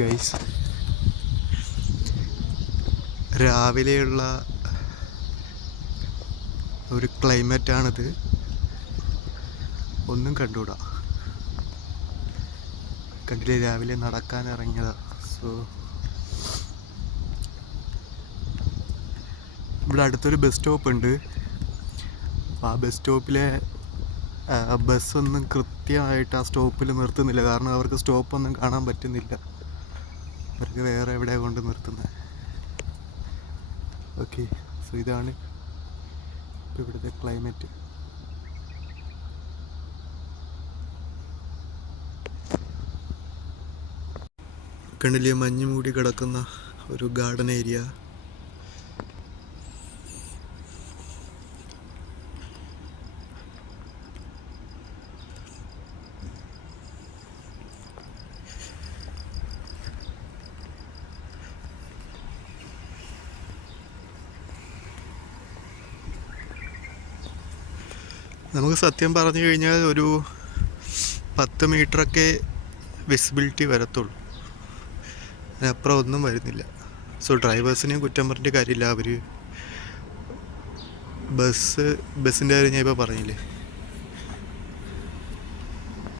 Guys, രാവിലെയുള്ള ഒരു ക്ലൈമറ്റാണിത്. ഒന്നും കണ്ടുകൂടാ. കണ്ടില്ലേ, രാവിലെ നടക്കാൻ ഇറങ്ങിയതാ. സോ ഇവിടെ അടുത്തൊരു ബസ് സ്റ്റോപ്പ് ഉണ്ട്. അപ്പോൾ ആ ബസ് സ്റ്റോപ്പിലെ ബസ്സൊന്നും കൃത്യമായിട്ട് ആ സ്റ്റോപ്പിൽ നിർത്തുന്നില്ല. കാരണം അവർക്ക് സ്റ്റോപ്പൊന്നും കാണാൻ പറ്റുന്നില്ല. അവർക്ക് വേറെ എവിടെയാണ് കൊണ്ട് നിർത്തുന്നത്. ഓക്കെ, സോ ഇതാണ് ഇപ്പോൾ ഇവിടുത്തെ ക്ലൈമറ്റ്. കണ്ടില്ലേ, മഞ്ഞ് മൂടി കിടക്കുന്ന ഒരു ഗാർഡൻ ഏരിയ. നമുക്ക് സത്യം പറഞ്ഞു കഴിഞ്ഞാൽ ഒരു 10 മീറ്ററൊക്കെ വിസിബിലിറ്റി വരത്തുള്ളൂ. അതിനപ്പുറം ഒന്നും വരുന്നില്ല. സോ ഡ്രൈവേഴ്സിനെയും കുറ്റം പറഞ്ഞിട്ട് കാര്യമില്ല. അവർ ബസ്സിൻ്റെ കാര്യം ഞാൻ ഇപ്പോൾ പറഞ്ഞില്ലേ,